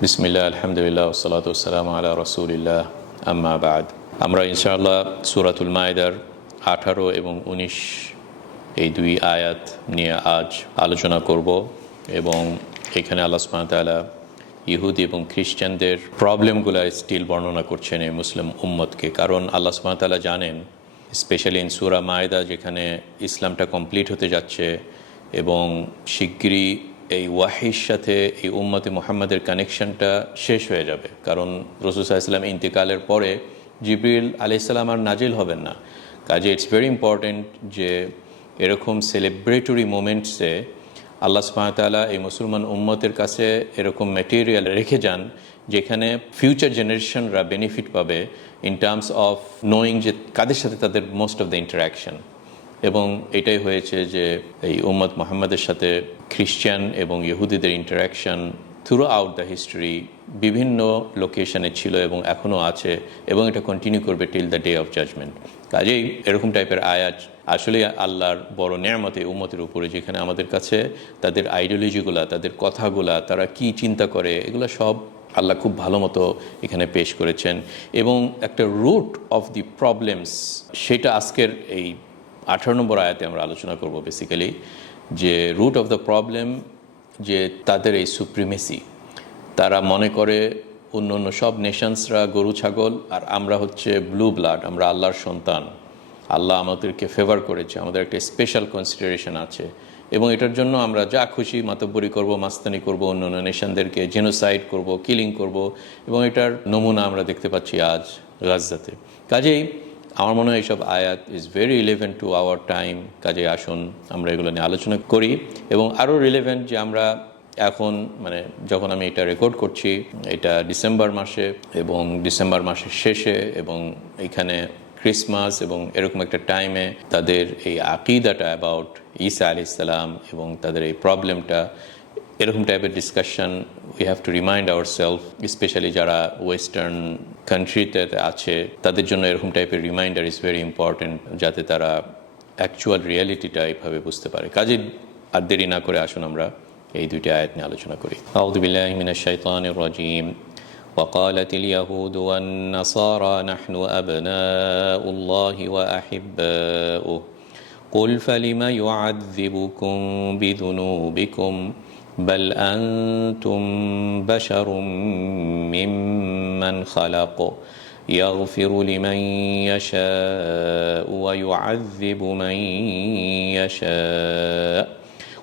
বিসমিল্লাহ আলহামদুলিল্লাহ ওসালাত ওসালাম আলা রসুলিল্লাহ আম্মা বাদ আমরা ইনশাআল্লাহ সুরাতুল মায়দার আঠারো এবং উনিশ এই দুই আয়াত নিয়ে আজ আলোচনা করব এবং এখানে আল্লাহ সুবহানাহু ইহুদি এবং খ্রিস্টানদের প্রবলেমগুলো স্টিল বর্ণনা করছেন এই মুসলিম উম্মতকে। কারণ আল্লাহ সুবহানাহু জানেন স্পেশালি ইন সুরা মায়দা যেখানে ইসলামটা কমপ্লিট হতে যাচ্ছে এবং শিগগিরই এই ওয়াহির সাথে এই উম্মতে মোহাম্মদের কানেকশনটা শেষ হয়ে যাবে। কারণ রসুল ইসলাম ইন্তেকালের পরে জিবরিল আলাইসাল্লাম আর নাজিল হবেন না। কাজে ইটস ভেরি ইম্পর্টেন্ট যে এরকম সেলিব্রেটরি মোমেন্টসে আল্লাহ সুবাহতালা এই মুসলমান উম্মতের কাছে এরকম ম্যাটেরিয়াল রেখে যান, যেখানে ফিউচার জেনারেশনরা বেনিফিট পাবে ইন টার্মস অফ নোয়িং যে কাদের সাথে তাদের মোস্ট অফ দ্য ইন্টারাকশন এবং এটাই হয়েছে যে এই উম্মত মোহাম্মদের সাথে খ্রিস্টান এবং ইহুদিদের interaction throughout the history বিভিন্ন লোকেশনে ছিল এবং এখনও আছে এবং এটা কন্টিনিউ করবে till the day of judgement কাজেই এরকম টাইপের আয়াজ আসলে আল্লাহর বড় নেয়ামতে উম্মতের উপরে যেখানে আমাদের কাছে তাদের আইডিওলজিগুলা তাদের কথাগুলা তারা কি চিন্তা করে, এগুলো সব আল্লাহ খুব ভালো মতো এখানে পেশ করেছেন। এবং একটা রুট অফ দি প্রবলেমস সেটা আজকের এই আঠারো নম্বর আয়াতে আমরা আলোচনা করব বেসিক্যালি যে রুট অফ দ্য প্রবলেম যে তাদের এই সুপ্রিমেসি তারা মনে করে অন্য অন্য সব নেশনসরা গরু, ছাগল, আর আমরা হচ্ছে ব্লু ব্লাড আমরা আল্লাহর সন্তান। আল্লাহ আমাদেরকে ফেভার করেছে, আমাদের একটা স্পেশাল কনসিডারেশন আছে। এবং এটার জন্য আমরা যা খুশি মাতব্বরি করব, মাস্তানি করব, অন্য অন্য নেশনদেরকে জেনোসাইড করব কিলিং করব। এবং এটার নমুনা আমরা দেখতে পাচ্ছি আজ গাজাতে কাজেই আমার মনে হয় এইসব আয়াত is very relevant to our time কাজে আসুন, আমরা এগুলো নিয়ে আলোচনা করি। এবং আরও রিলেভেন্ট যে আমরা এখন মানে যখন আমি এটা রেকর্ড করছি, এটা ডিসেম্বর মাসে এবং ডিসেম্বর মাসের শেষে এবং এখানে ক্রিসমাস এবং এরকম একটা টাইমে তাদের এই আকিদাটা অ্যাবাউট ঈসা আলি ইসলাম এবং তাদের এই প্রবলেমটা এরকম টাইপের discussion we have to remind our self specially যারা ওয়েস্টার্ন কান্ট্রিতে আছে তাদের জন্য এরকম টাইপের রিমাইন্ডার ইজ ভেরি ইম্পর্টেন্ট যাতে তারা অ্যাকচুয়াল রিয়ালিটিটা এইভাবে বুঝতে পারে কাজে আর দেরি না করে আসুন আমরা এই দুইটি আয়াত নিয়ে আলোচনা করি আউদুবিল্লাহ মিনাশ শাইতানির রাজিম وقالت اليهود والنصارى نحن أبناء الله وأحباؤه قل فلم يعذبكم بذنوبكم بل أنتم بشر ممن خلق يغفر لمن يشاء ويعذب من يشاء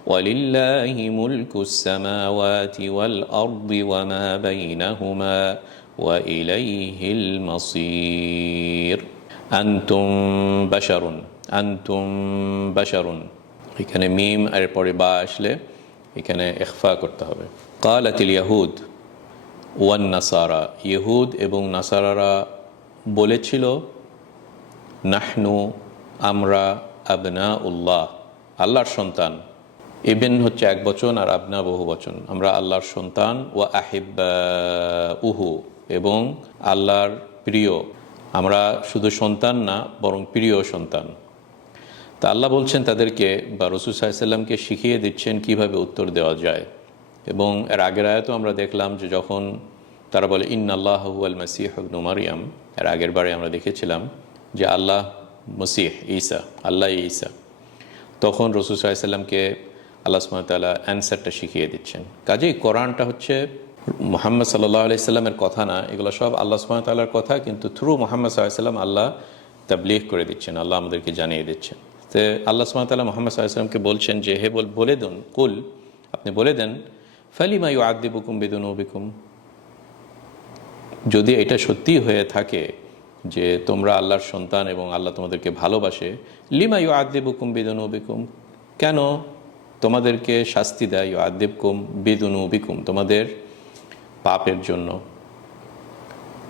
ولله ملك السماوات والأرض وما بينهما وإليه المصير أنتم بشر أنتم بشر এখানে মিম আর পরে বা আসলে এখানে ইখফা করতে হবে। কালাতিল ইয়াহুদ ওয়ান নাসারা। ইহুদ এবং নাসারারা বলেছিল, নাহনু আমরা আবনা উল্লাহ আল্লাহর সন্তান। ইবেন হচ্ছে এক বচন আর আবনা বহু বচন। আমরা আল্লাহর সন্তান ও আহিব্বা উহু এবং আল্লাহর প্রিয়। আমরা শুধু সন্তান না, বরং প্রিয় সন্তান। তা আল্লাহ বলছেন, তাদেরকে বা রসুল সাহেসাল্লামকে শিখিয়ে দিচ্ছেন কীভাবে উত্তর দেওয়া যায়। এবং এর আগের আয়তো আমরা দেখলাম যে যখন তারা বলে ইন আল্লাহ আল মসিহ মারিয়াম এর আগের বারে আমরা দেখেছিলাম যে আল্লাহ মসিহ ঈসা, আল্লাহ ঈসা। তখন রসুল সাল্লামকে আল্লাহ সুমতাল্লাহ অ্যান্সারটা শিখিয়ে দিচ্ছেন। কাজেই কোরআনটা হচ্ছে মোহাম্মদ সাল্লাহ আলাইস্লামের কথা না, এগুলো সব আল্লাহ সুমতাল্লাহর কথা, কিন্তু থ্রু মোহাম্মদ সাল্লাম আল্লাহ তাবলিগ করে দিচ্ছেন, আল্লাহ আমাদেরকে জানিয়ে দিচ্ছেন। তো আল্লাহ সুমতাল্লাহ মোহাম্মদ সাল্লামকে বলছেন যে, হে বল, বলে দেন, কুল, আপনি বলে দেন, ফালিমা ইউ আদিবুকুম বেদুন বিকুম যদি এটা সত্যি হয়ে থাকে যে তোমরা আল্লাহর সন্তান এবং আল্লাহ তোমাদেরকে ভালোবাসে, লিমা ইউ আদিবুকুম বেদুন বিকুম কেন? তোমাদেরকে শাস্তি দেয় ইউ আদিবকুম বেদুন বিকুম তোমাদের পাপের জন্য।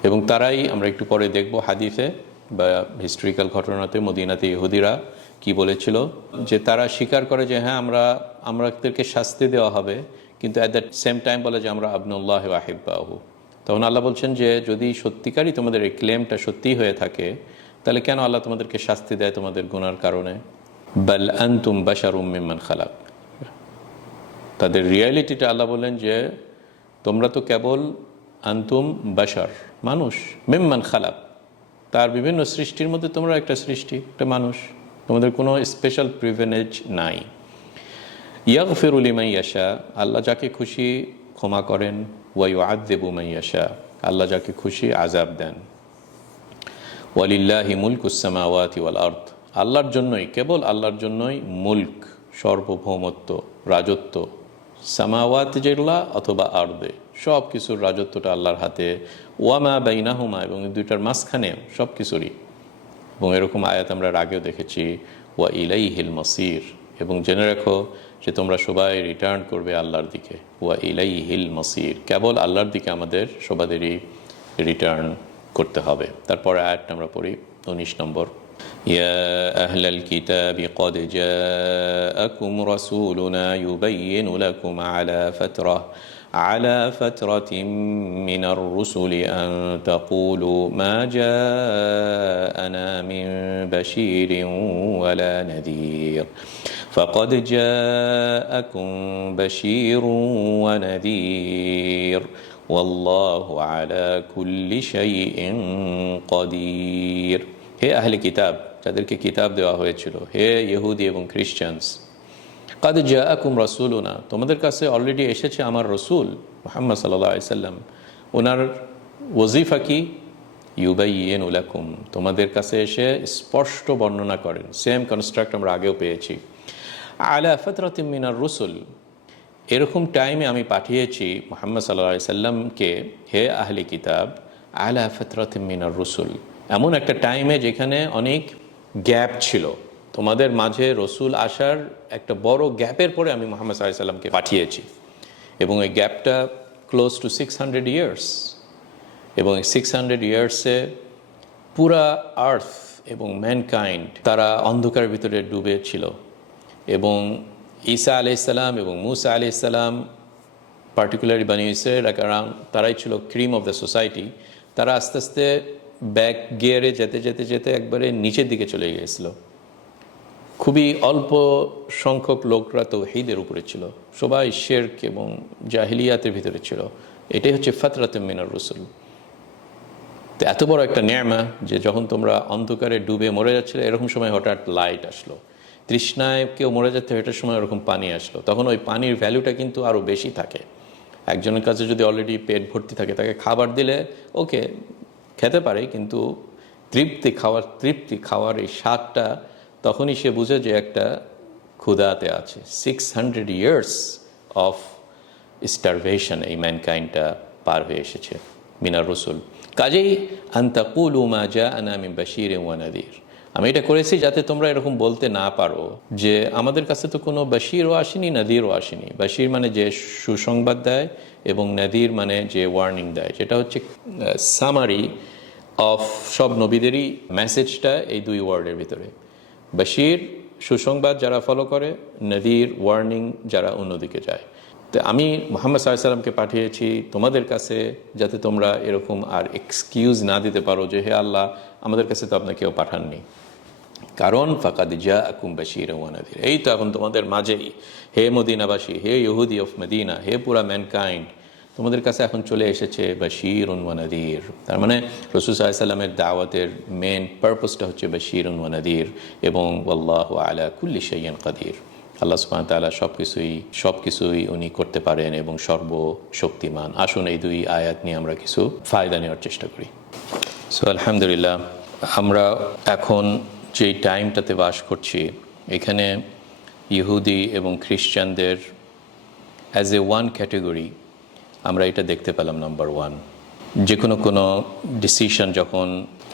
এবং তারাই আমরা একটু পরে দেখব হাদিফে বা হিস্ট্রিক্যাল ঘটনাতে মদিনাতে ইহুদিরা কি বলেছিল? যে তারা স্বীকার করে যে হ্যাঁ আমরা, আমাদেরকে শাস্তি দেওয়া হবে, কিন্তু অ্যাট দ্য সেম টাইম বলে যে আমরা আবনুল্লাহ আহিব্বাহু। তখন আল্লাহ বলছেন যে যদি সত্যিকারই তোমাদের এই ক্লেমটা সত্যি হয়ে থাকে, তাহলে কেন আল্লাহ তোমাদেরকে শাস্তি দেয় তোমাদের গুনার কারণে? বাল আন্তুম বাসার উম্মিমান খালাক। তাদের রিয়ালিটিটা আল্লাহ বলেন যে তোমরা তো কেবল আন্তুম বাশার মানুষ, মেম্মান খালাক। তার বিভিন্ন সৃষ্টির মধ্যে তোমরা একটা সৃষ্টি, একটা মানুষ। তোমাদের কোনো স্পেশাল প্রিভেনেজ নাই। ইয়াগ ফেরুল ইয়াশা, আল্লাহ যাকে খুশি ক্ষমা করেন ওয়াইউ আদেবু মাইয়াশা আল্লাহ যাকে খুশি আজাব দেন। ওয়ালিল্লাহি মুলক উসামাওয়াতি ওয়াল আর্থ আল্লাহর জন্যই, কেবল আল্লাহর জন্যই মুল্ক, সর্বভৌমত্ব, রাজত্ব সামাওয়াত যেগুলা অথবা আর্দে সব কিছুর রাজত্বটা আল্লাহর হাতে। ওয়ামা বাইনাহুমা, এবং দুইটার মাঝখানে সব কিছুরই এবং এরকম আয়াত আমরা আগেও দেখেছি, ওয়া ইলাই হিল মসির। এবং জেনে রাখো যে তোমরা সবাই রিটার্ন করবে আল্লাহর দিকে। ওয়া ইলাই হিল মসির, কেবল আল্লাহর দিকে আমাদের সবাদেরই রিটার্ন করতে হবে। তারপর আয়াতটা আমরা পড়ি, উনিশ নম্বর। يا أهل الكتاب قد جاءكم رسولنا يبين لكم على فترة على فترة من الرسل أن تقولوا ما جاءنا من بشير ولا نذير. فقد جاءكم بشير ونذير. والله على كل شيء قدير. هي أهل الكتاب. যাদেরকে কিতাব দেওয়া হয়েছিল। হে ইহুদি এবং খ্রিস্টানস কাদ জাআকুম রাসূলুনা, তোমাদের কাছে অলরেডি এসেছে আমার রসুল মুহাম্মদ সাল্লাম। ওনার ওজিফা কি? ইউবাইয়েন উলাকুম তোমাদের কাছে এসে স্পষ্ট বর্ণনা করেন। সেম কনস্ট্রাক্ট আমরা আগেও পেয়েছি। আলা ফতরাতিম মিনার রসুল, এরকম টাইমে আমি পাঠিয়েছি মোহাম্মদ সাল্লাহ সাল্লামকে, হে আহলি কিতাব, আলা ফতরাতিম মিনার রসুল। এমন একটা টাইমে যেখানে অনেক গ্যাপ ছিল। তোমাদের মাঝে রসুল আসার একটা বড় গ্যাপের পরে আমি মোহাম্মদ সাল্লামকে পাঠিয়েছি। এবং এই গ্যাপটা close to six hundred years এবং এই সিক্স হান্ড্রেড ইয়ার্সে পুরা আর্থ এবং ম্যানকাইন্ড তারা অন্ধকারের ভিতরে ডুবে ছিল। এবং ঈসা আলাইসাল্লাম এবং মুসা আলাইসাল্লাম পার্টিকুলারলি বানিয়েছে তারাই ছিল ক্রিম অফ দ্য সোসাইটি তারা আস্তে আস্তে ব্যাক গিয়ারে যেতে যেতে যেতে একবারে নিচের দিকে চলে গিয়েছিল। খুবই অল্প সংখ্যক লোকরা তো হেদের উপরে ছিল। সবাই শেরক এবং জাহিলিয়াতের ভিতরে ছিল। এটাই হচ্ছে ফাতরাতে মিনার রসুল। তো এত বড় একটা ন্যামা যে যখন তোমরা অন্ধকারে ডুবে মরে যাচ্ছিলে, এরকম সময় হঠাৎ লাইট আসলো। তৃষ্ণায় কেউ মরে যাচ্ছে, এটার সময় ওরকম পানি আসলো। তখন ওই পানির ভ্যালুটা কিন্তু আরও বেশি থাকে। একজনের কাছে যদি অলরেডি পেট ভর্তি থাকে, তাকে খাবার দিলে ওকে খেতে পারে, কিন্তু তৃপ্তি খাওয়ার তৃপ্তি খাওয়ার এই স্বাদটা তখনই সে বুঝে যে একটা ক্ষুদাতে আছে। Six hundred years of starvation এই ম্যানকাইন্ডটা পার হয়ে এসেছে, মিনার রসুল। কাজেই আন্তাকুল উমা যা আনামি বাশির ওয়ানাদির আমি এটা করেছি যাতে তোমরা এরকম বলতে না পারো যে আমাদের কাছে তো কোনো বাশিরও আসেনি, নাদিরও আসেনি। বাশির মানে যে সুসংবাদ দেয় এবং নাদির মানে যে ওয়ার্নিং দেয়। যেটা হচ্ছে সামারি অফ সব নবীদেরই মেসেজটা এই দুই ওয়ার্ডের ভিতরে। বাশির সুসংবাদ যারা ফলো করে, নদীর ওয়ার্নিং যারা অন্যদিকে যায়। তো আমি মোহাম্মদ সাল্লামকে পাঠিয়েছি তোমাদের কাছে যাতে তোমরা এরকম আর এক্সকিউজ না দিতে পারো যে, হে আল্লাহ, আমাদের কাছে তো আপনাকে কেউ পাঠাননি। কারণ ফাকাদ জা আকুম বাশির ওয়ানাদির এই তো এখন তোমাদের মাঝেই। হে মদিনাবাসী, হে ইহুদি অফ মদিনা, হে পুরা ম্যানকাইন্ড তোমাদের কাছে এখন চলে এসেছে বাশির ওয়ানাদির তার মানে রসুল সাল্লামের দাওয়াতের মেন পারপোজটা হচ্ছে বাশির ওয়ানাদির এবং আল্লাহ আলা কুল্লি সাইয়ান কাদির। আল্লাহ সুবাহ তালা সব কিছুই সব কিছুই উনি করতে পারেন এবং সর্বশক্তিমান। আসুন এই দুই আয়াত নিয়ে আমরা কিছু ফায়দা নেওয়ার চেষ্টা করি। সো আলহামদুলিল্লাহ, আমরা এখন যেই টাইমটাতে বাস করছি, এখানে ইহুদি এবং খ্রিস্টানদের অ্যাজ এ ওয়ান ক্যাটেগরি আমরা এটা দেখতে পেলাম নাম্বার ওয়ান যে কোনো কোনো ডিসিশন যখন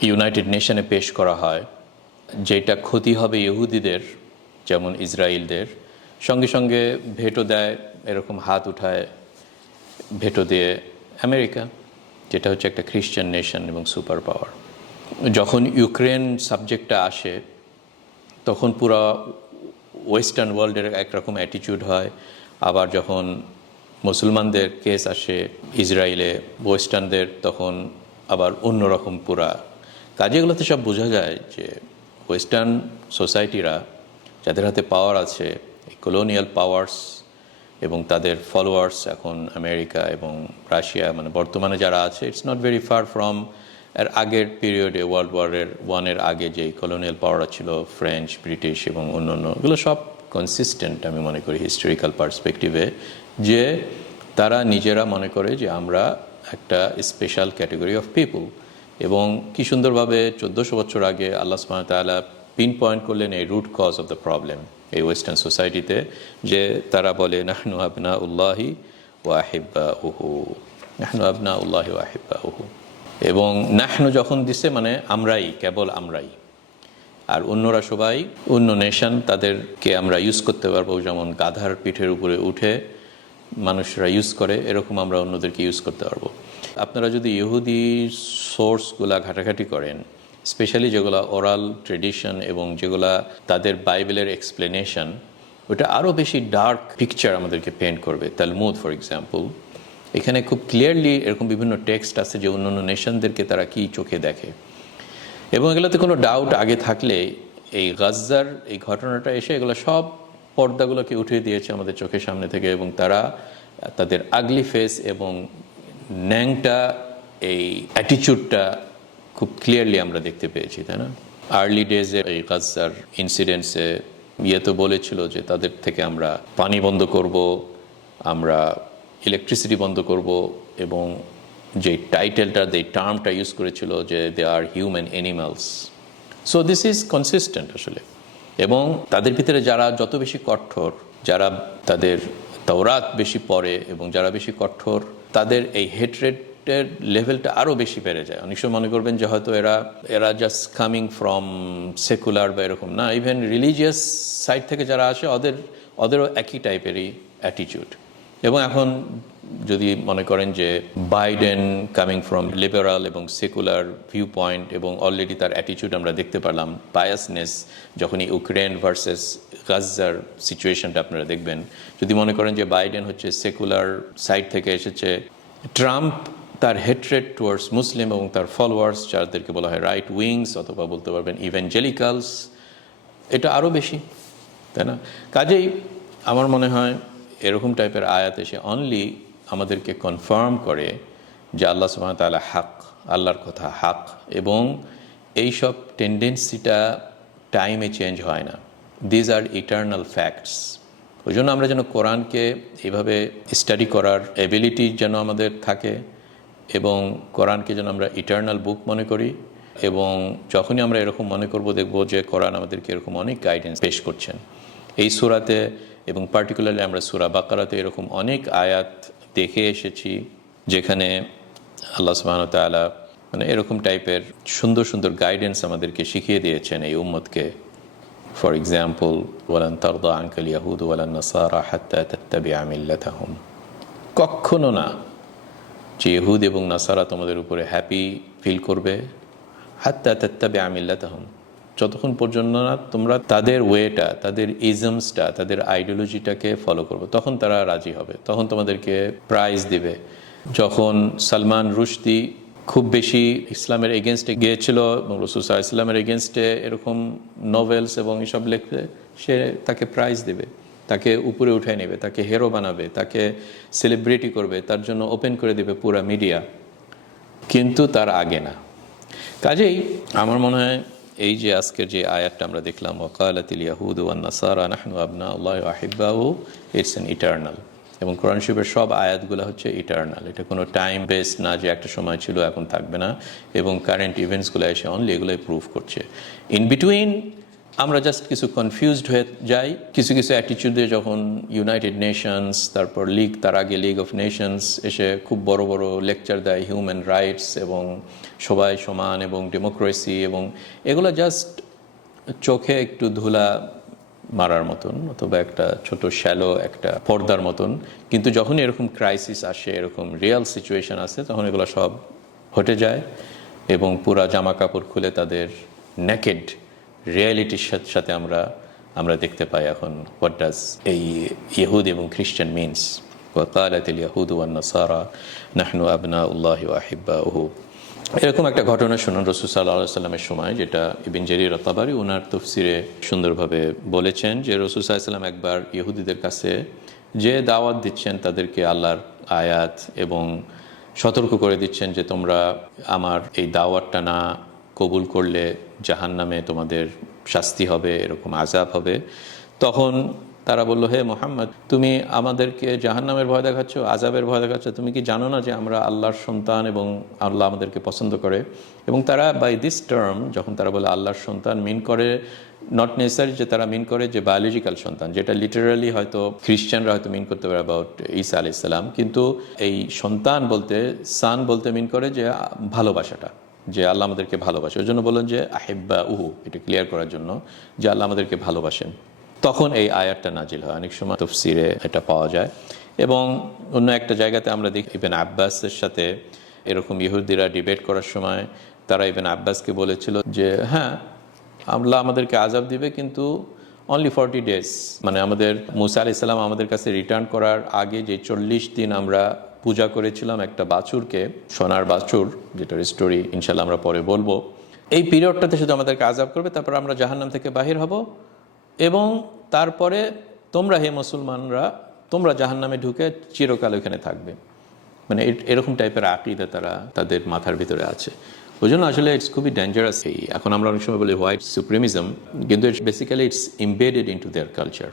ইউনাইটেড নেশনে পেশ করা হয়, যেটা ক্ষতি হবে ইহুদিদের, যেমন ইসরায়েলদের, সঙ্গে সঙ্গে ভেটো দেয়, এরকম হাত উঠায়, ভেটো দিয়ে আমেরিকা, যেটা হচ্ছে একটা খ্রিশ্চান নেশন এবং সুপার পাওয়ার যখন ইউক্রেন সাবজেক্টটা আসে, তখন পুরো ওয়েস্টার্ন ওয়ার্ল্ডের একরকম অ্যাটিটিউড হয়। আবার যখন মুসলমানদের কেস আসে ইসরায়েলে, ওয়েস্টার্নদের তখন আবার অন্যরকম পুরা। কাজেগুলোতে সব বোঝা যায় যে ওয়েস্টার্ন সোসাইটিরা যাদের হাতে পাওয়ার আছে কলোনিয়াল পাওয়ার্স এবং তাদের ফলোয়ার্স এখন আমেরিকা এবং রাশিয়া মানে বর্তমানে যারা আছে it's not very far from এর আগের পিরিয়ডে ওয়ার্ল্ড ওয়ারের ওয়ানের আগে যে কলোনিয়াল পাওয়াররা ছিল ফ্রেঞ্চ ব্রিটিশ এবং অন্যান্য, এগুলো সব কনসিস্টেন্ট আমি মনে করি হিস্টোরিক্যাল পার্সপেক্টিভে যে তারা নিজেরা মনে করে যে আমরা একটা স্পেশাল ক্যাটেগরি অফ পিপুল এবং কি সুন্দরভাবে চোদ্দোশো বছর আগে আল্লাহ তাআলা পিন পয়েন্ট করলেন এই root cause of the problem এই ওয়েস্টার্ন সোসাইটিতে যে তারা বলে, নাহনু আবনা উল্লাহি ওয়াহিব্বা উহু নাহনু আবনা উল্লাহি ওয়াহিব্বা উহু এবং নাহনু যখন দিছে মানে আমরাই, কেবল আমরাই। আর অন্যরা সবাই, অন্য নেশন, তাদেরকে আমরা ইউজ করতে পারব। যেমন গাধার পিঠের উপরে উঠে মানুষরা ইউজ করে, এরকম আমরা অন্যদেরকে ইউজ করতে পারব। আপনারা যদি ইহুদি সোর্সগুলা ঘাটাঘাটি করেন স্পেশালি যেগুলো ওরাল ট্রেডিশন এবং যেগুলা তাদের বাইবেলের এক্সপ্লেনেশন ওটা আরও বেশি ডার্ক পিকচার আমাদেরকে পেন্ট করবে। তালমুদ ফর এক্সাম্পল এখানে খুব ক্লিয়ারলি এরকম বিভিন্ন টেক্সট আছে যে অন্য অন্য নেশনদেরকে তারা কি চোখে দেখে। এবং এগুলোতে কোনো ডাউট আগে থাকলে এই গাজ্জার এই ঘটনাটা এসে এগুলো সব পর্দাগুলোকে উঠিয়ে দিয়েছে আমাদের চোখের সামনে থেকে এবং তারা তাদের আগলি ফেস এবং ন্যাংটা এই অ্যাটিচিউডটা খুব ক্লিয়ারলি আমরা দেখতে পেয়েছি, তাই না? আর্লি ডেজে এই গাজ্জার ইনসিডেন্টসে ইয়ে তো বলেছিল যে তাদের থেকে আমরা পানি বন্ধ করব, আমরা ইলেকট্রিসিটি বন্ধ করব এবং যে টাইটেলটা যে টার্মটা ইউজ করেছিল যে they are human animals so this is consistent আসলে। এবং তাদের ভিতরে যারা যত বেশি কঠোর, যারা তাদের তওরাত বেশি পড়ে এবং যারা বেশি কঠোর, তাদের এই হেট্রেটের লেভেলটা আরও বেশি বেড়ে যায়। অনেক সময় মনে করবেন যে হয়তো এরা এরা জাস্ট কামিং ফ্রম সেকুলার বা এরকম না ইভেন রিলিজিয়াস সাইড থেকে যারা আসে, ওদের, ওদেরও একই টাইপেরই অ্যাটিটিউড এবং এখন যদি মনে করেন যে বাইডেন কামিং ফ্রম লিবারাল এবং সেকুলার ভিউ পয়েন্ট এবং অলরেডি তার অ্যাটিটিউড আমরা দেখতে পারলাম বায়াসনেস যখন ইউক্রেন ভার্সেস গাজার সিচুয়েশনটা আপনারা দেখবেন, যদি মনে করেন যে বাইডেন হচ্ছে সেকুলার সাইড থেকে এসেছে ট্রাম্প তার হেট্রেড টুয়ার্ডস মুসলিম এবং তার ফলোয়ার্স যাদেরকে বলা হয় রাইট উইংস অথবা বলতে পারবেন ইভেঞ্জেলিক্যালস এটা আরও বেশি, তাই না? কাজেই আমার মনে হয় এরকম টাইপের আয়াত এসে অনলি আমাদেরকে কনফার্ম করে যে আল্লাহ সুবহানাহু তাআলা হাক, আল্লাহর কথা হাক এবং এই সব টেন্ডেন্সিটা টাইমে চেঞ্জ হয় না। দিজ আর ইটার্নাল ফ্যাক্টস ওই জন্য আমরা যেন কোরআনকে এইভাবে স্টাডি করার এবিলিটি যেন আমাদের থাকে এবং কোরআনকে যেন আমরা ইটার্নাল বুক মনে করি এবং যখনই আমরা এরকম মনে করব, দেখব যে কোরআন আমাদেরকে এরকম অনেক গাইডেন্স পেশ করছেন। এই সুরাতে এবং পার্টিকুলারলি আমরা সুরা বাকারাতে এরকম অনেক আয়াত দেখে এসেছি যেখানে আল্লাহ তাআলা মানে এরকম টাইপের সুন্দর সুন্দর গাইডেন্স আমাদেরকে শিখিয়ে দিয়েছেন এই উম্মতকে। ফর এক্সাম্পল ওয়ালান তারদা আঙ্কাল ইয়াহুদ ওয়ালান নাসারা হাত্তা কখনো না যে ইহুদ এবং নাসারা তোমাদের উপরে হ্যাপি ফিল করবে। হাত্তা তাত্তাবিআ মিল্লাতাহুম। যতক্ষণ পর্যন্ত না তোমরা তাদের ওয়েটা, তাদের ইজমসটা তাদের আইডিওলজিটাকে ফলো করবে, তখন তারা রাজি হবে, তখন তোমাদেরকে প্রাইজ দিবে। যখন সালমান রুশদি খুব বেশি ইসলামের এগেনস্টে গিয়েছিল এবং রসুসা ইসলামের এগেনস্টে এরকম নোভেলস এবং এসব লিখবে সে তাকে প্রাইজ দেবে, তাকে উপরে উঠায় নেবে, তাকে হেরো বানাবে, তাকে সেলিব্রিটি করবে, তার জন্য ওপেন করে দেবে পুরা মিডিয়া কিন্তু তার আগে না। কাজেই আমার মনে হয় এই যে আজকের যে আয়াতটা আমরা দেখলাম ওকালাতিল ইয়াহুদ ওয়ান নাসারা, নাহনু আবনা আল্লাহ আহিব্বাহু, ইটস এন ইটার্নাল। এবং কোরআন শিবের সব আয়াতগুলো হচ্ছে ইটার্নাল। এটা কোনো টাইম বেসড না যে একটা সময় ছিল, এখন থাকবে না। এবং কারেন্ট ইভেন্টসগুলো এসে অনলি এগুলোই প্রুভ করছে। ইন বিটুইন আমরা জাস্ট কিছু কনফিউজড হয়ে যাই। কিছু কিছু অ্যাটিচিউডে যখন ইউনাইটেড নেশনস তারপর লিগ তার আগে লিগ অফ নেশনস এসে খুব বড় বড় লেকচার দেয় হিউম্যান রাইটস এবং সবাই সমান এবং ডেমোক্রেসি এবং এগুলো জাস্ট চোখে একটু ধুলা মারার মতন অথবা একটা ছোট শ্যালো একটা পর্দার মতন। কিন্তু যখন এরকম ক্রাইসিস আসে, এরকম রিয়াল সিচুয়েশন আসে, তখন এগুলো সব হটে যায় এবং পুরা জামা কাপড় খুলে তাদের নেকেড রিয়ালিটির সাথে সাথে আমরা আমরা দেখতে পাই এখন হোয়াট ডাজ এই ইহুদ এবং খ্রিস্টান মিনস وقالت اليهود والنصارى نحن أبناء الله وأحباؤه এরকম একটা ঘটনা শুনুন রসুল সাল্লাহ সাল্লামের সময় যেটা ইবিন জেরির তাবারি ওনার তফসিরে সুন্দরভাবে বলেছেন যে রসুল সাল্লাম একবার ইহুদিদের কাছে যে দাওয়াত দিচ্ছেন তাদেরকে আল্লাহর আয়াত এবং সতর্ক করে দিচ্ছেন যে তোমরা আমার এই দাওয়াতটা না কবুল করলে জাহান্নামে তোমাদের শাস্তি হবে, এরকম আজাব হবে। তখন তারা বলল, হে মোহাম্মদ, তুমি আমাদেরকে জাহান্নামের ভয় দেখাচ্ছ আজাবের ভয় দেখাচ্ছ? তুমি কি জানো না যে আমরা আল্লাহর সন্তান এবং আল্লাহ আমাদেরকে পছন্দ করে? এবং তারা বাই দিস টার্ম যখন তারা বলে আল্লাহর সন্তান মিন করে নট নেসারি যে তারা মিন করে যে বায়োলজিক্যাল সন্তান, যেটা লিটারালি হয়তো খ্রিস্টানরা হয়তো মিন করতে পারে অ্যাবাউট ঈসা আলি ইসলাম কিন্তু এই সন্তান বলতে সান বলতে মিন করে যে ভালোবাসাটা। যে আল্লাহ আমাদেরকে ভালোবাসে। ওই জন্য বললেন যে আহেব্বা উহু এটা ক্লিয়ার করার জন্য যে আল্লাহ আমাদেরকে ভালোবাসেন। তখন এই আয়াতটা নাজিল হয়। অনেক সময় তফসিরে এটা পাওয়া যায়। এবং অন্য একটা জায়গাতে আমরা দেখি, ইবেন আব্বাসের সাথে এরকম ইহুদিরা ডিবেট করার সময় তারা ইবেন আব্বাসকে বলেছিল যে হ্যাঁ আল্লাহ আমাদেরকে আজাব দিবে কিন্তু অনলি ফর্টি ডেজ মানে আমাদের মুসা আলি সাল্লাম আমাদের কাছে রিটার্ন করার আগে যে চল্লিশ দিন আমরা পূজা করেছিলাম একটা বাছুরকে, সোনার বাছুর, যেটার স্টোরি ইনশাল্লাহ আমরা পরে বলব। এই পিরিয়ডটাতে শুধু আমাদেরকে আজাব করবে, তারপর আমরা জাহান্নাম থেকে বাহির হব। এবং তারপরে তোমরা হে মুসলমানরা, তোমরা জাহান্নামে ঢুকে চিরকাল ওখানে থাকবে। মানে এরকম টাইপের আকিদা তারা তাদের মাথার ভিতরে আছে। ওই জন্য আসলে ইটস খুবই ডেঞ্জারাস এই, এখন আমরা অনেক সময় বলি হোয়াইট সুপ্রিমিজম কিন্তু it's basically it's embedded into their culture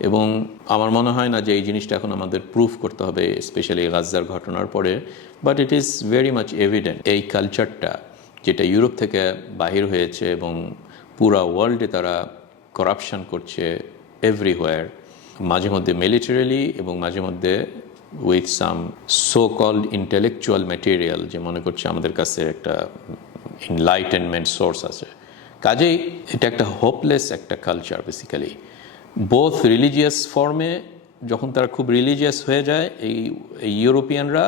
এবং আমার মনে হয় না যে এই জিনিসটা এখন আমাদের প্রুফ করতে হবে স্পেশালি গাজার ঘটনার পরে but it is very much evident এই কালচারটা যেটা ইউরোপ থেকে বাহির হয়েছে এবং পুরা ওয়ার্ল্ডে তারা করাপশন করছে এভরিহোয়ার মাঝে মধ্যে মিলিটারিলি এবং মাঝে মধ্যে with some so called intellectual material যে মনে করছে আমাদের কাছে একটা ইনলাইটেনমেন্ট সোর্স আছে। কাজেই এটা একটা হোপলেস একটা কালচার বেসিক্যালি বোথ রিলিজিয়াস ফর্মে যখন তারা খুব রিলিজিয়াস হয়ে যায়, এই ইউরোপিয়ানরা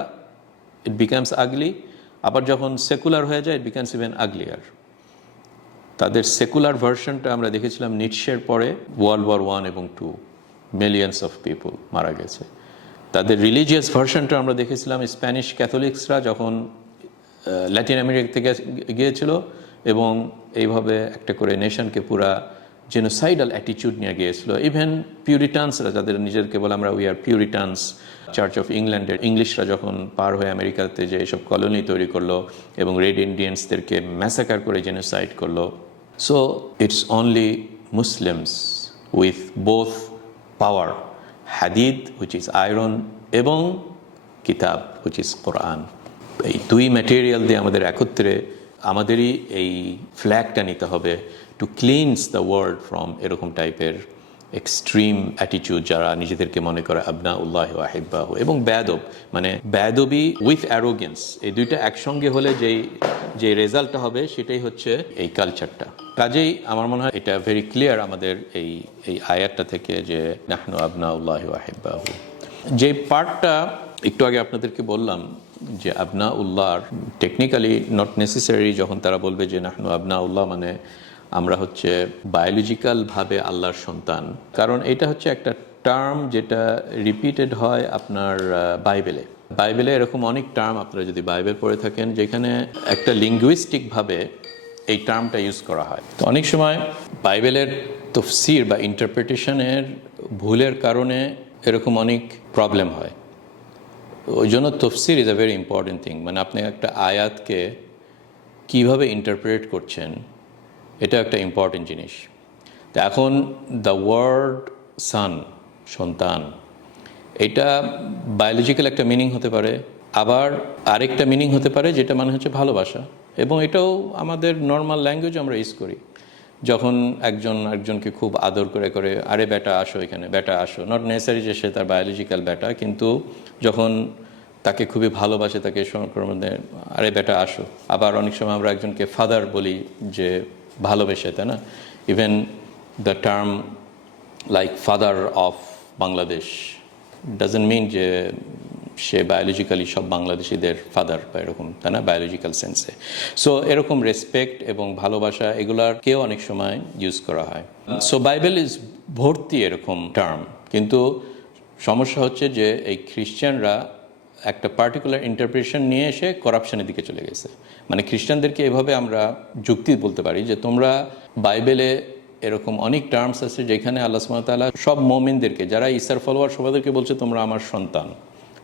ইট বিকামস আগলি আবার যখন সেকুলার হয়ে যায় ইট বিকামস ইভেন আগলিয়ার তাদের সেকুলার ভার্সনটা আমরা দেখেছিলাম নিটশের পরে ওয়ার্ল্ড ওয়ার ওয়ান এবং টু মিলিয়ন্স অফ পিপল মারা গেছে। তাদের রিলিজিয়াস ভার্সনটা আমরা দেখেছিলাম স্প্যানিশ ক্যাথলিক্সরা যখন ল্যাটিন আমেরিকা থেকে গিয়েছিল এবং এইভাবে একটা করে নেশনকে পুরা জেনোসাইডাল অ্যাটিচিউড নিয়ে গিয়েছিল। ইভেন পিউরিটান্সরা যাদের নিজেদেরকে বলে আমরা we are puritans church of ইংল্যান্ডের ইংলিশরা যখন পার হয়ে আমেরিকাতে যে এসব কলোনি তৈরি করল এবং রেড ইন্ডিয়ান্সদেরকে ম্যাসাকার করে জেনোসাইড করল। So it's only Muslims with both power হাদিদ which is iron এবং কিতাব হুইচ ইজ কোরআন এই দুই ম্যাটেরিয়াল দিয়ে আমাদের একত্রে আমাদেরই এই ফ্ল্যাগটা নিতে হবে। To cleanse the world from এরকম টাইপের এক্সট্রিম অ্যাটিটিউড যারা নিজেদেরকে মনে করে আবনা উল্লাহ আহিব্বাহ এবং ব্যাদব। মানে ব্যাদবি উইথ অ্যারোগেন্স এই দুইটা একসঙ্গে হলে যেই যে রেজাল্টটা হবে সেটাই হচ্ছে এই কালচারটা কাজেই আমার মনে হয় এটা ভেরি ক্লিয়ার আমাদের এই এই আয়াতটা থেকে যে নাহনু আবনা উল্লাহ আহিব্বাহ। যে পার্টটা একটু আগে আপনাদেরকে বললাম যে আবনা উল্লাহর টেকনিক্যালি নট নেসেসারি যখন তারা বলবে যে নাহনু আবনা উল্লাহ মানে আমরা হচ্ছে বায়োলজিক্যালভাবে আল্লাহর সন্তান। কারণ এটা হচ্ছে একটা টার্ম যেটা রিপিটেড হয় আপনার বাইবেলে। বাইবেলে এরকম অনেক টার্ম আপনারা যদি বাইবেল পড়ে থাকেন, যেখানে একটা লিঙ্গুইস্টিকভাবে এই টার্মটা ইউজ করা হয়। তো অনেক সময় বাইবেলের তফসির বা ইন্টারপ্রিটেশনের ভুলের কারণে এরকম অনেক প্রবলেম হয়। ওই জন্য তফসির is a very important thing মানে আপনি একটা আয়াতকে কীভাবে ইন্টারপ্রেট করছেন এটা একটা ইম্পর্টেন্ট জিনিস। তো এখন দ্য ওয়ার্ড সান সন্তান, এটা বায়োলজিক্যাল একটা মিনিং হতে পারে, আবার আরেকটা মিনিং হতে পারে যেটা মানে হচ্ছে ভালোবাসা, এবং এটাও আমাদের নর্মাল ল্যাঙ্গুয়েজ আমরা ইউজ করি। যখন একজন একজনকে খুব আদর করে করে, আরে বেটা, আসো এখানে, বেটা, আসো। নট নেসারি যে সে তার বায়োলজিক্যাল বেটা, কিন্তু যখন তাকে খুবই ভালোবাসে, তাকে সংক্রমণে আরে বেটা, আসো। আবার অনেক সময় আমরা একজনকে ফাদার বলি যে ভালোবেসে, তাই না? Even the term like father of Bangladesh doesn't mean যে সে বায়োলজিক্যালি সব বাংলাদেশিদের ফাদার বা এরকম, তাই না? বায়োলজিক্যাল সেন্সে সো এরকম রেসপেক্ট এবং ভালোবাসা এগুলার কেউ অনেক সময় ইউজ করা হয়। সো বাইবেল ইজ ভর্তি এরকম টার্ম কিন্তু সমস্যা হচ্ছে যে এই খ্রিশ্চানরা একটা পার্টিকুলার ইন্টারপ্রিটেশন নিয়ে এসে করাপশনের দিকে চলে গেছে। মানে খ্রিস্টানদেরকে এভাবে আমরা যুক্তি বলতে পারি যে তোমরা বাইবেলে এরকম অনেক টার্মস আছে যেখানে আল্লাহ সুমতাল্লাহ সব মোমিনদেরকে, যারা ঈশার ফলোয়ার সবাইদেরকে বলছে তোমরা আমার সন্তান।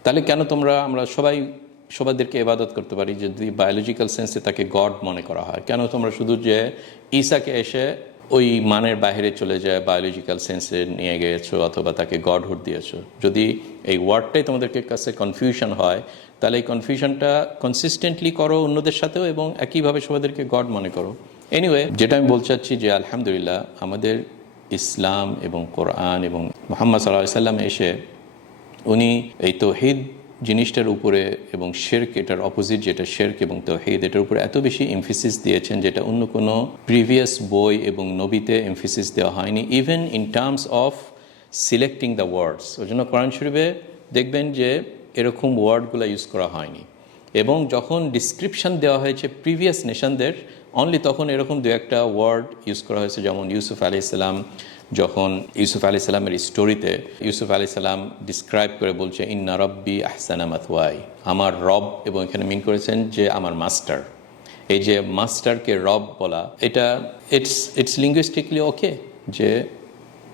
তাহলে কেন তোমরা আমরা সবাই সবাইদেরকে এবাদত করতে পারি? যদি বায়োলজিক্যাল সেন্সে তাকে গড মনে করা হয়, কেন তোমরা শুধু যে ঈসাকে এসে ওই মানের বাইরে চলে যায় বায়োলজিক্যাল সেন্সে নিয়ে গিয়েছো অথবা তাকে গডহুড দিয়েছ। যদি এই ওয়ার্ডটাই তোমাদেরকে কাছে কনফিউশন হয়, তাহলে এই কনফিউশনটা কনসিস্টেন্টলি করো অন্যদের সাথেও এবং একইভাবে সবাইদেরকে গড মনে করো। এনিওয়ে যেটা আমি বলতে চাচ্ছি যে আলহামদুলিল্লাহ, আমাদের ইসলাম এবং কোরআন এবং মোহাম্মদ সাল্লাহ সাল্লাম এসে উনি এই তৌহিদ জিনিসটার উপরে এবং শেরক, এটার অপোজিট যেটা শেরক এবং তৌহিদ, এটার উপরে এত বেশি এমফিসিস দিয়েছেন যেটা অন্য কোনো প্রিভিয়াস বই এবং নবীতে এমফিসিস দেওয়া হয়নি even in terms of selecting the words ওই জন্য কোরআন শরীফে দেখবেন যে এরকম ওয়ার্ডগুলো ইউজ করা হয়নি। এবং যখন ডিসক্রিপশন দেওয়া হয়েছে প্রিভিয়াস নেশনদের অনলি তখন এরকম দু একটা ওয়ার্ড ইউজ করা হয়েছে, যেমন ইউসুফ আলি ইসলাম যখন ইউসুফ আলি সাল্লামের স্টোরিতে ইউসুফ আলি সাল্লাম ডিসক্রাইব করে বলছে, ইন্না রব্বি আহসানা মাথওয়াই। আমার রব এবং এখানে মিন করেছেন যে আমার মাস্টার এই যে মাস্টারকে রব বলা, এটা ইটস ইটস লিঙ্গুইস্টিকলি ওকে যে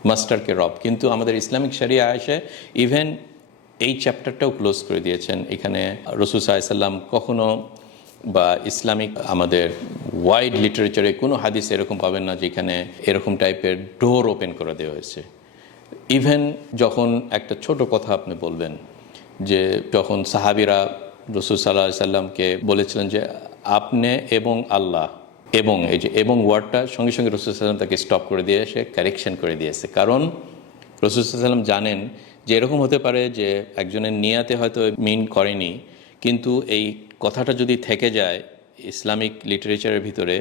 মাস্টারকে রব। কিন্তু আমাদের ইসলামিক শরিয়া এসে ইভেন এই চ্যাপ্টারটাও ক্লোজ করে দিয়েছেন। এখানে রসুল সাল্লাম কখনো বা ইসলামিক আমাদের ওয়াইড লিটারেচারে কোনো হাদিস এরকম পাবেন না যেখানে এরকম টাইপের ডোর ওপেন করে দেওয়া হয়েছে। ইভেন যখন একটা ছোট কথা আপনি বলবেন, যে যখন সাহাবিরা রসুল সাল্লাহ সাল্লামকে বলেছিলেন যে, আপনি এবং আল্লাহ এবং এই যে এবং ওয়ার্ডটা সঙ্গে সঙ্গে রসুল সাল্লাম তাকে স্টপ করে দিয়ে এসে কারেকশন করে দিয়েছে। কারণ রসুল সাল্লাম জানেন যে এরকম হতে পারে যে একজনের নিয়াতে হয়তো মিন করেনি কিন্তু এই কথাটা যদি থেকে যায় ইসলামিক লিটারেচারের ভিতরে,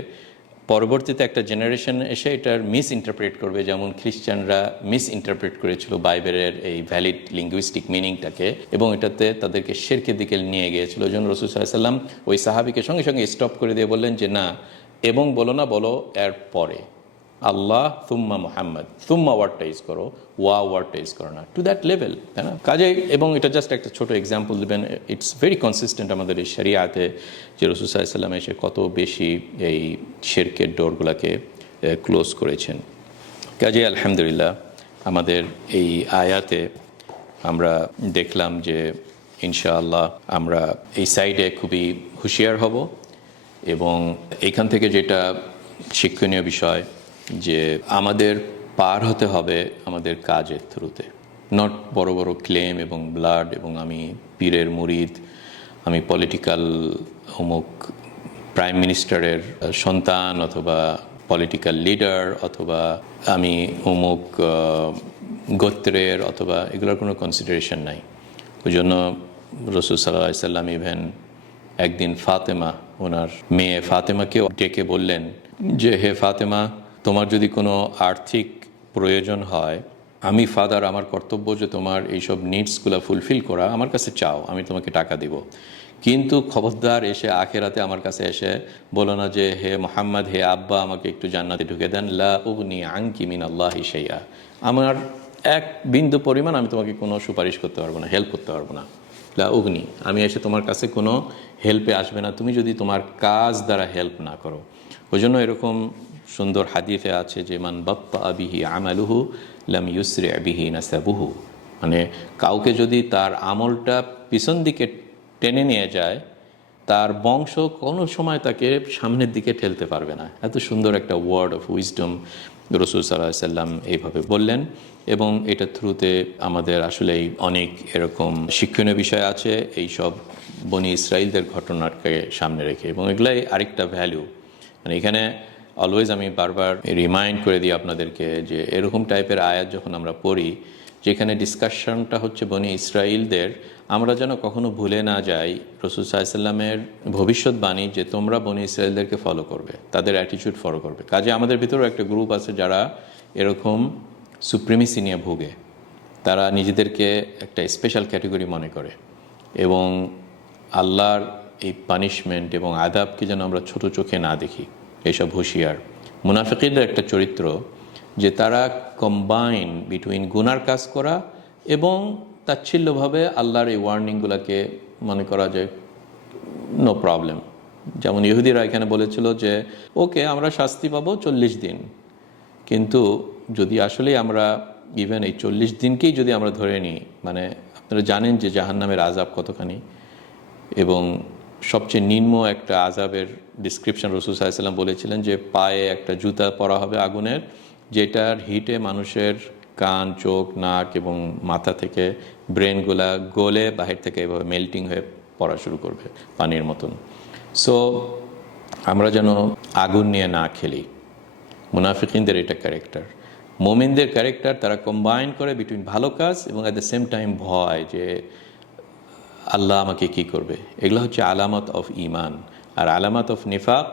পরবর্তীতে একটা জেনারেশন এসে এটার মিস ইন্টারপ্রেট করবে, যেমন খ্রিস্টানরা মিস ইন্টারপ্রেট করেছিল বাইবেলের এই ভ্যালিড লিঙ্গুইস্টিক মিনিংটাকে এবং এটাতে তাদেরকে শেরকের দিকে নিয়ে গিয়েছিল। ওই জন্য রসুল সাল্লাম ওই সাহাবিকে সঙ্গে সঙ্গে স্টপ করে দিয়ে বললেন যে, না, এবং বলো না, বলো এর পরে আল্লাহ তুম্মা মোহাম্মদ তুম্মা ওয়ার্ডটা ইউজ করো, ওয়া ওয়ার্ডটা ইউজ করো না। টু দ্যাট লেভেল তাই না? কাজে এবং এটা জাস্ট একটা ছোট এক্সাম্পল দেবেন ইটস ভেরি কনসিস্টেন্ট আমাদের এই শরিয়াতে যে রসুসাল্লাম এসে কত বেশি এই শেরকের ডোরগুলোকে ক্লোজ করেছেন। কাজে আলহামদুলিল্লাহ, আমাদের এই আয়াতে আমরা দেখলাম যে ইনশাআল্লাহ আমরা এই সাইডে খুবই হুঁশিয়ার হব এবং এইখান থেকে যেটা শিক্ষণীয় বিষয় যে আমাদের পার হতে হবে আমাদের কাজের থ্রুতে। নট বড় বড় ক্লেম এবং ব্লাড এবং আমি পীরের মুরিদ, আমি পলিটিক্যাল অমুক প্রাইম মিনিস্টারের সন্তান অথবা পলিটিক্যাল লিডার অথবা আমি অমুক গোত্রের অথবা এগুলোর কোনো কনসিডারেশন নাই। ওই জন্য রসুল সাল্লাহ সাল্লাম ইভেন একদিন ফাতেমা, ওনার মেয়ে ফাতেমাকেও ডেকে বললেন যে, হে ফাতেমা তোমার যদি কোনো আর্থিক প্রয়োজন হয়, আমি ফাদার আমার কর্তব্য যে তোমার এইসব নিডসগুলো ফুলফিল করা, আমার কাছে চাও, আমি তোমাকে টাকা দিব। কিন্তু খবরদার এসে আখেরাতে আমার কাছে এসে বলো না যে, হে মোহাম্মদ, হে আব্বা, আমাকে একটু জান্নাতে ঢুকে দেন। লা উগনি আংকি মিন আল্লাহ সেইয়া আমার এক বিন্দু পরিমাণ আমি তোমাকে কোনো সুপারিশ করতে পারব না হেল্প করতে পারব না। লা উগনি, আমি এসে তোমার কাছে কোনো হেল্পে আসবে না। তুমি যদি তোমার কাজ দ্বারা হেল্প না করো। ওই জন্য এরকম সুন্দর হাদিফে আছে যে, মান বাপ্পা আবিহি আমালুহু, লাম ইউসরে আবিহি নাসাবুহু। মানে কাউকে যদি তার আমলটা পিছন দিকে টেনে নিয়ে যায়, তার বংশ কোনো সময় তাকে সামনের দিকে ঠেলতে পারবে না। এত সুন্দর একটা ওয়ার্ড অফ উইজডম রসুল সাল্লাহ সাল্লাম এইভাবে বললেন এবং এটা থ্রুতে আমাদের আসলেই অনেক এরকম শিক্ষণীয় বিষয় আছে এই সব বনি ইসরায়েলদের ঘটনাকে সামনে রেখে। এবং এগুলাই আরেকটা ভ্যালু মানে এখানে অলওয়েজ আমি বারবার রিমাইন্ড করে দিই আপনাদেরকে যে এরকম টাইপের আয়াত যখন আমরা পড়ি, যেখানে ডিসকাশনটা হচ্ছে বনি ইসরায়েলদের আমরা যেন কখনো ভুলে না যাই রসুল সাল্লামের ভবিষ্যৎবাণী যে তোমরা বনি ইসরায়েলদেরকে ফলো করবে, তাদের অ্যাটিটিউড ফলো করবে। কাজে আমাদের ভিতরেও একটা গ্রুপ আছে যারা এরকম সুপ্রিমিসি নিয়ে ভোগে। তারা নিজেদেরকে একটা স্পেশাল ক্যাটেগরি মনে করে এবং আল্লাহর এই পানিশমেন্ট এবং আদাবকে যেন আমরা ছোট চোখে না দেখি। এইসব হুঁশিয়ার। মুনাফিকদের একটা চরিত্র যে তারা কম্বাইন বিটুইন গুনার কাজ করা এবং তাচ্ছিল্যভাবে আল্লাহর এই ওয়ার্নিংগুলোকে মনে করা যে নো প্রবলেম যেমন ইহুদিরা এখানে বলেছিল যে, ওকে, আমরা শাস্তি পাবো চল্লিশ দিন। কিন্তু যদি আসলেই আমরা ইভেন এই চল্লিশ দিনকেই যদি আমরা ধরে নিই মানে আপনারা জানেন যে জাহান্নামের আজাব কতখানি এবং সবচেয়ে নিম্ন একটা আজাবের ডিসক্রিপশন রসুল সাল্লাম বলেছিলেন যে পায়ে একটা জুতা পরা হবে আগুনের, যেটার হিটে মানুষের কান, চোখ, নাক এবং মাথা থেকে ব্রেনগুলা গলে বাহির থেকে এভাবে মেল্টিং হয়ে পড়া শুরু করবে পানির মতন। সো আমরা যেন আগুন নিয়ে না খেলি। মুনাফিকিনদের এটা ক্যারেক্টার মোমিনদের ক্যারেক্টার তারা কম্বাইন করে বিটুইন ভালো কাজ এবং অ্যাট দ্য সেম টাইম ভয় যে আল্লাহ আমাকে কি করবে? এগুলো হচ্ছে আলামত অফ ইমান আর আলামত অফ নিফাক,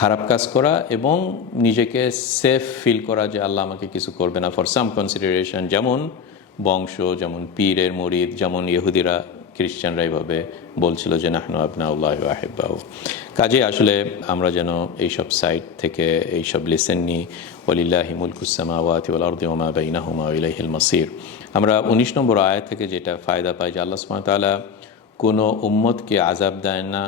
খারাপ কাজ করা এবং নিজেকে সেফ ফিল করা যে আল্লাহ আমাকে কিছু করবে না। ফর সাম কনসিডারেশন যেমন বংশ, যেমন পীরের মরিদ, যেমন ইহুদিরা, খ্রিস্টানরা এইভাবে বলছিল যে নাহনু আপনা উল্লাহ আহেব্বাহ। কাজে আসলে আমরা যেন এইসব সাইট থেকে এইসব লেসেন নিই। ওলিল্লাহি মুলকুসামা ওয়াতি ওল আর্দিমা বাইনাহুমা ইলাইহিল মাসির। আমরা উনিশ নম্বর আয়াত থেকে যেটা ফায়দা পাই যে আল্লাহ তাআলা কোনো উম্মতকে আজাব দেয় না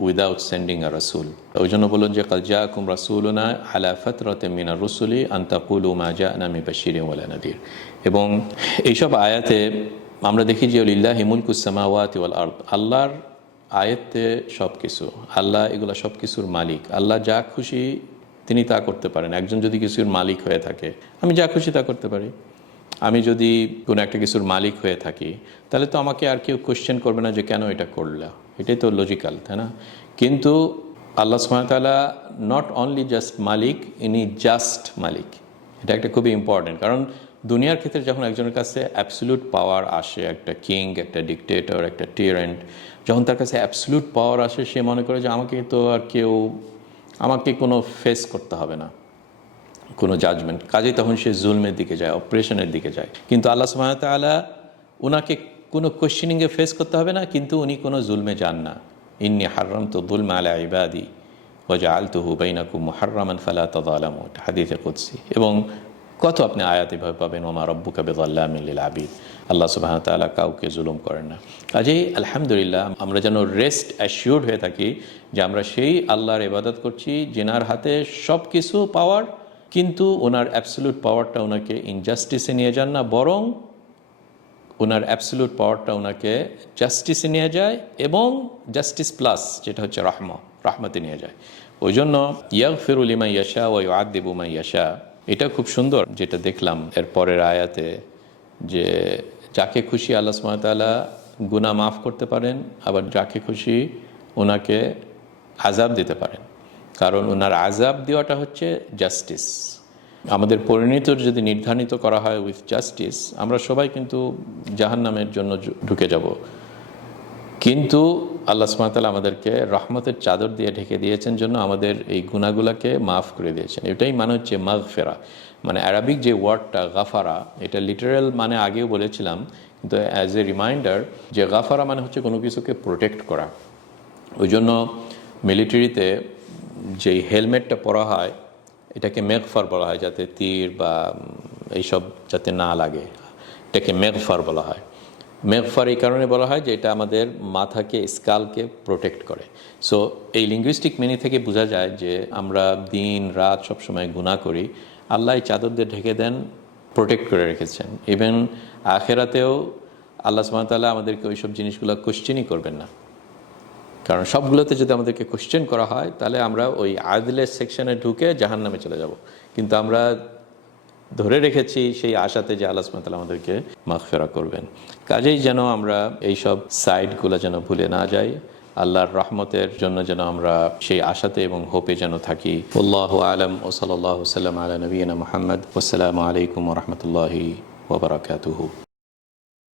উইদাউট সেন্ডিং আ রসুল ওই জন্য বলুন যে কালজা কুম রাসুলনা আলা ফতরতে মিনা রসুলি আন্তাকুল মা জা নামি বাশির নাদির। এবং এইসব আয়াতে আমরা দেখি যে, লিল্লাহ হিমুলকুসামাওয়াতি ওয়াল আর্দ। আল্লাহর আয়াতে সব কিছু আল্লাহ এগুলো সব কিছুর মালিক। আল্লাহ যা খুশি তিনি তা করতে পারেন। একজন যদি কিছুর মালিক হয়ে থাকে, আমি যা খুশি তা করতে পারি। আমি যদি কোনো একটা কিছুর মালিক হয়ে থাকি, তাহলে তো আমাকে আর কেউ কোশ্চেন করবে না যে কেন এটা করলা। এটাই তো লজিক্যাল তাই না? কিন্তু আল্লাহ সুমাতালা নট অনলি জাস্ট মালিক, ইনি জাস্ট মালিক। এটা একটা খুবই ইম্পর্টেন্ট কারণ দুনিয়ার ক্ষেত্রে যখন একজনের কাছে অ্যাবসলুট পাওয়ার আসে, একটা কিং একটা ডিকটেটর একটা টিয়ারেন্ট যখন তার কাছে অ্যাবসলুট পাওয়ার আসে, সে মনে করে যে আমাকে তো আর কেউ, আমাকে কোনো ফেস করতে হবে না। কোনো জাজমেন্ট কাজেই তখন সে জুলমের দিকে যায় অপারেশনের দিকে যায়। কিন্তু আল্লাহ সুমাতালা ওনাকে কোনো কোশ্চেনিংয়ে ফেস করতে হবে না, কিন্তু উনি কোনো জুলমে যান না। ইন্নি হার্রাম তো দুলমা আলা ইবাদি ওজা আলতুহু বাইনাকু মুহার্রামান ফালা তদালাম হাদিতে কুদ্সি। এবং কত আপনি আয়াত এভাবে পাবেন, ওমা রব্বুকা বেদাল্লামিল আবিদ আল্লাহ সুবাহ তাআলা কাউকে জুলুম করেন না। কাজেই আলহামদুলিল্লাহ আমরা যেন রেস্ট অ্যাসিওর্ড হয়ে থাকি যে আমরা সেই আল্লাহর ইবাদত করছি, যেনার হাতে সব কিছু পাওয়ার কিন্তু ওনার অ্যাবসলুট পাওয়ারটা ওনাকে ইনজাস্টিসে নিয়ে যান না, বরং ওনার অ্যাবসলুট পাওয়ারটা ওনাকে জাস্টিসে নিয়ে যায় এবং জাস্টিস প্লাস যেটা হচ্ছে রাহম, রাহমাতে নিয়ে যায়। ওই জন্য ইয়াগ ফিরুল ইমা ইয়াশা ও আদিব উমা ইয়াশা, এটা খুব সুন্দর, যেটা দেখলাম এর পরের আয়াতে যে যাকে খুশি আল্লাহ সুমাতালা গুণা মাফ করতে পারেন, আবার যাকে খুশি ওনাকে আজাব দিতে পারেন। কারণ ওনার আজাব দেওয়াটা হচ্ছে জাস্টিস আমাদের পরিণত যদি নির্ধারিত করা হয় উইথ জাস্টিস আমরা সবাই কিন্তু জাহান্নামের জন্য ঢুকে যাব। কিন্তু আল্লাহ সুমাতাল আমাদেরকে রহমতের চাদর দিয়ে ঢেকে দিয়েছেন জন্য আমাদের এই গুণাগুলাকে মাফ করে দিয়েছেন। এটাই মানে হচ্ছে মাঘ ফেরা মানে অ্যারাবিক যে ওয়ার্ডটা গাফারা, এটা লিটারেল মানে আগেও বলেছিলাম, কিন্তু অ্যাজ এ রিমাইন্ডার যে গাফারা মানে হচ্ছে কোনো কিছুকে প্রোটেক্ট করা। ওই জন্য মিলিটারিতে যেই হেলমেটটা পরা হয়, এটাকে মেঘফার বলা হয় যাতে তীর বা এইসব যাতে না লাগে। এটাকে মেঘফার বলা হয়। মেঘফার এই কারণে বলা হয় যে এটা আমাদের মাথাকে, স্কালকে প্রোটেক্ট করে। সো এই লিঙ্গুইস্টিক মিনি থেকে বোঝা যায় যে আমরা দিন, রাত সবসময় গুণা করি। আল্লাহ এই চাদরদের ঢেকে দেন প্রোটেক্ট করে রেখেছেন। ইভেন আখেরাতেও আল্লাহ সুমাতাল্লাহ আমাদেরকে ওইসব জিনিসগুলো কোশ্চেনই করবেন না। কারণ সবগুলোতে যদি আমাদেরকে কোশ্চেন করা হয়, তাহলে আমরা ওই আদলের সেকশনে ঢুকে জাহান নামে চলে যাব। কিন্তু আমরা ধরে রেখেছি সেই আশাতে যে আল্লাহ সুমাতাল আমাদেরকে মাগফেরা করবেন। কাজেই যেন আমরা এইসব সাইডগুলো যেন ভুলে না যাই, আল্লাহর রহমতের জন্য যেন আমরা সেই আশাতে এবং হোপে যেন থাকি। আল্লাহ আলম ও সাল্লাহ সাল্লাম আলা নবীনা মোহাম্মদ। আসসালামু আলাইকুম রহমতুল্লাহি ওবরাকাতুহু